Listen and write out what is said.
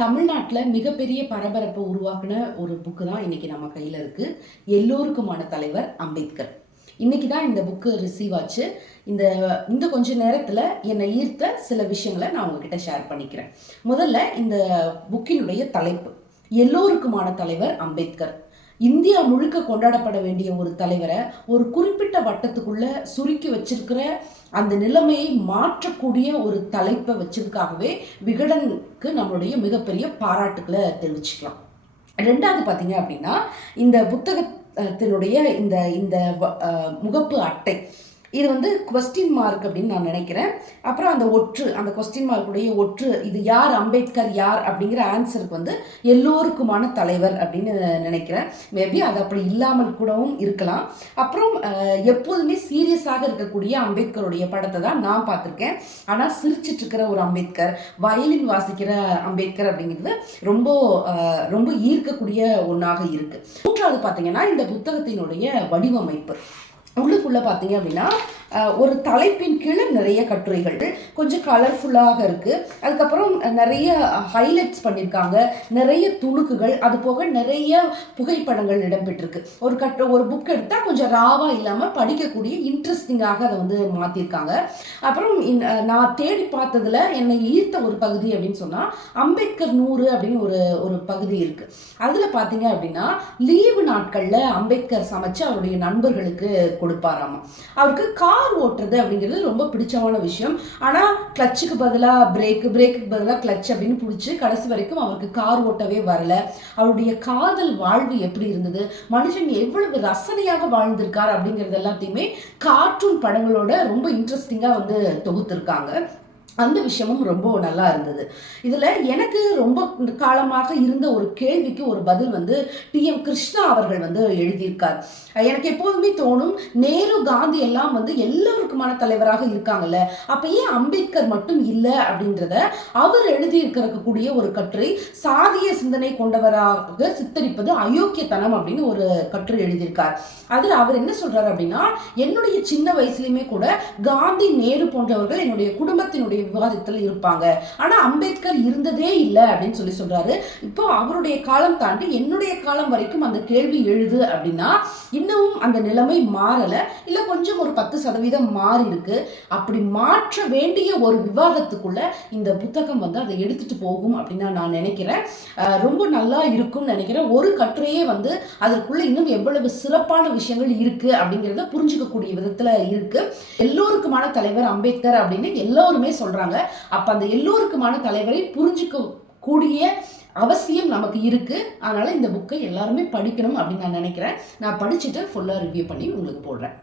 தமிழ்நாட்டில் மிகப்பெரிய பரபரப்பை உருவாக்குன ஒரு புக்கு தான் இன்னைக்கு நம்ம கையில் இருக்கு. எல்லோருக்குமான தலைவர் அம்பேத்கர். இன்னைக்கு தான் இந்த புக்கு ரிசீவ் ஆச்சு. இந்த இந்த கொஞ்ச நேரத்தில் என்னை ஈர்த்த சில விஷயங்களை நான் உங்ககிட்ட ஷேர் பண்ணிக்கிறேன். முதல்ல இந்த புக்கினுடைய தலைப்பு எல்லோருக்குமான தலைவர் அம்பேத்கர். இந்தியா முழுக்க கொண்டாடப்பட வேண்டிய ஒரு தலைவரை ஒரு குறிப்பிட்ட வட்டத்துக்குள்ள சுருக்கி வச்சிருக்கிற அந்த நிலைமையை மாற்றக்கூடிய ஒரு தலைப்பை வச்சதுக்காகவே விகடனுக்கு நம்மளுடைய மிகப்பெரிய பாராட்டுக்களை தெரிவிச்சுக்கலாம். ரெண்டாவது பார்த்தீங்க அப்படின்னா, இந்த புத்தகத்தினுடைய இந்த இந்த முகப்பு அட்டை இது வந்து கொஸ்டின் மார்க் அப்படின்னு நான் நினைக்கிறேன். அப்புறம் அந்த கொஸ்டின் மார்க்குடைய ஒற்று, இது யார் அம்பேத்கர் யார் அப்படிங்கிற ஆன்சருக்கு வந்து எல்லோருக்குமான தலைவர் அப்படின்னு நினைக்கிறேன். மேபி அது அப்படி இல்லாமல் கூடவும் இருக்கலாம். அப்புறம் எப்போதுமே சீரியஸாக இருக்கக்கூடிய அம்பேத்கருடைய படத்தை தான் நான் பார்த்துருக்கேன். ஆனால் சிரிச்சிட்டு இருக்கிற ஒரு அம்பேத்கர், வயலின் வாசிக்கிற அம்பேத்கர் அப்படிங்கிறது ரொம்ப ரொம்ப ஈர்க்கக்கூடிய ஒன்றாக இருக்குது. மூன்றாவது பார்த்தீங்கன்னா, இந்த புத்தகத்தினுடைய வடிவமைப்பு. உள்ளுக்குள்ளே பார்த்தீங்க அப்படின்னா, ஒரு தலைப்பின் கீழே நிறைய கட்டுரைகள் கொஞ்சம் கலர்ஃபுல்லாக இருக்குது. அதுக்கப்புறம் நிறைய ஹைலைட்ஸ் பண்ணியிருக்காங்க, நிறைய துணுக்குகள், அது போக நிறைய புகைப்படங்கள் இடம்பெற்றிருக்கு. ஒரு புக் எடுத்தால் கொஞ்சம் ராவாக இல்லாமல் படிக்கக்கூடிய இன்ட்ரெஸ்டிங்காக அதை வந்து மாற்றிருக்காங்க. அப்புறம் நான் தேடி பார்த்ததில் என்னை ஈர்த்த ஒரு பகுதி அப்படின்னு சொன்னால், அம்பேத்கர் 100 அப்படின்னு ஒரு பகுதி இருக்குது. அதில் பார்த்தீங்க அப்படின்னா, லீவு நாட்களில் அம்பேத்கர் சமைச்சு அவருடைய நண்பர்களுக்கு கொடுப்பாராமா. அவருக்கு கார் ஓட்டுறது அப்படிங்கிறது ரொம்ப பிடிச்சமான விஷயம். ஆனால் கிளச்சுக்கு பதிலாக பிரேக்குக்கு பதிலாக கிளச் அப்படின்னு பிடிச்சி கடைசி வரைக்கும் அவருக்கு கார் ஓட்டவே வரல. அவருடைய காதல் வாழ்வு எப்படி இருந்தது, மனுஷன் எவ்வளவு ரசனையாக வாழ்ந்திருக்கார் அப்படிங்கிறது எல்லாத்தையுமே கார்ட்டூன் படங்களோட ரொம்ப இன்ட்ரெஸ்டிங்காக வந்து தொகுத்திருக்காங்க. அந்த விஷயமும் ரொம்ப நல்லா இருந்தது. இதில் எனக்கு ரொம்ப காலமாக இருந்த ஒரு கேள்விக்கு ஒரு பதில் வந்து TM கிருஷ்ணா அவர்கள் வந்து எழுதியிருக்கார். எனக்கு எப்போதுமே தோணும், நேரு காந்தி எல்லாம் வந்து எல்லோருக்குமான தலைவராக இருக்காங்கல்ல, அப்போ ஏன் அம்பேத்கர் மட்டும் இல்லை அப்படின்றத அவர் எழுதியிருக்கக்கூடிய ஒரு கட்டுரை, சாதிய சிந்தனை கொண்டவராக சித்தரிப்பது அயோக்கியத்தனம் அப்படின்னு ஒரு கட்டுரை எழுதியிருக்கார். அதில் அவர் என்ன சொல்றாரு அப்படின்னா, என்னுடைய சின்ன வயசுலையுமே கூட காந்தி, நேரு போன்றவர்கள் என்னுடைய குடும்பத்தினுடைய விவாதத்தில் இருப்பாங்க, ஆனா அம்பேத்கர் இருந்ததே இல்லை அப்படின்னு சொல்றாரு. இப்போ அவருடைய காலம் தாண்டி என்னுடைய காலம் வரைக்கும் அந்த கேள்வி எழுது அப்படின்னா, இன்னமும் அந்த நிலைமை மாறல, இல்ல கொஞ்சம் ஒரு 10% மாறி இருக்கு. அப்படி மாற்ற வேண்டிய ஒரு விவாதத்துக்குள்ள இந்த புத்தகம் வந்து அதை எடுத்துட்டு போகும் அப்படின்னு நான் நினைக்கிறேன். ரொம்ப நல்லா இருக்கும்னு நினைக்கிறேன். ஒரு கட்டுரையே வந்து அதற்குள்ள இன்னும் எவ்வளவு சிறப்பான விஷயங்கள் இருக்கு அப்படிங்கிறத புரிஞ்சுக்கக்கூடிய விதத்துல இருக்கு. எல்லோருக்குமான தலைவர் அம்பேத்கர் அப்படின்னு எல்லாருமே சொல்றாங்க. அப்ப அந்த எல்லோருக்குமான தலைவரை புரிஞ்சுக்க கூடிய அவசியம் நமக்கு இருக்கு. அதனால இந்த புக்கை எல்லாருமே படிக்கணும் அப்படின்னு நான் நினைக்கிறேன். நான் படிச்சுட்டு ஃபுல்லா ரிவ்யூ பண்ணி உங்களுக்கு போடுறேன்.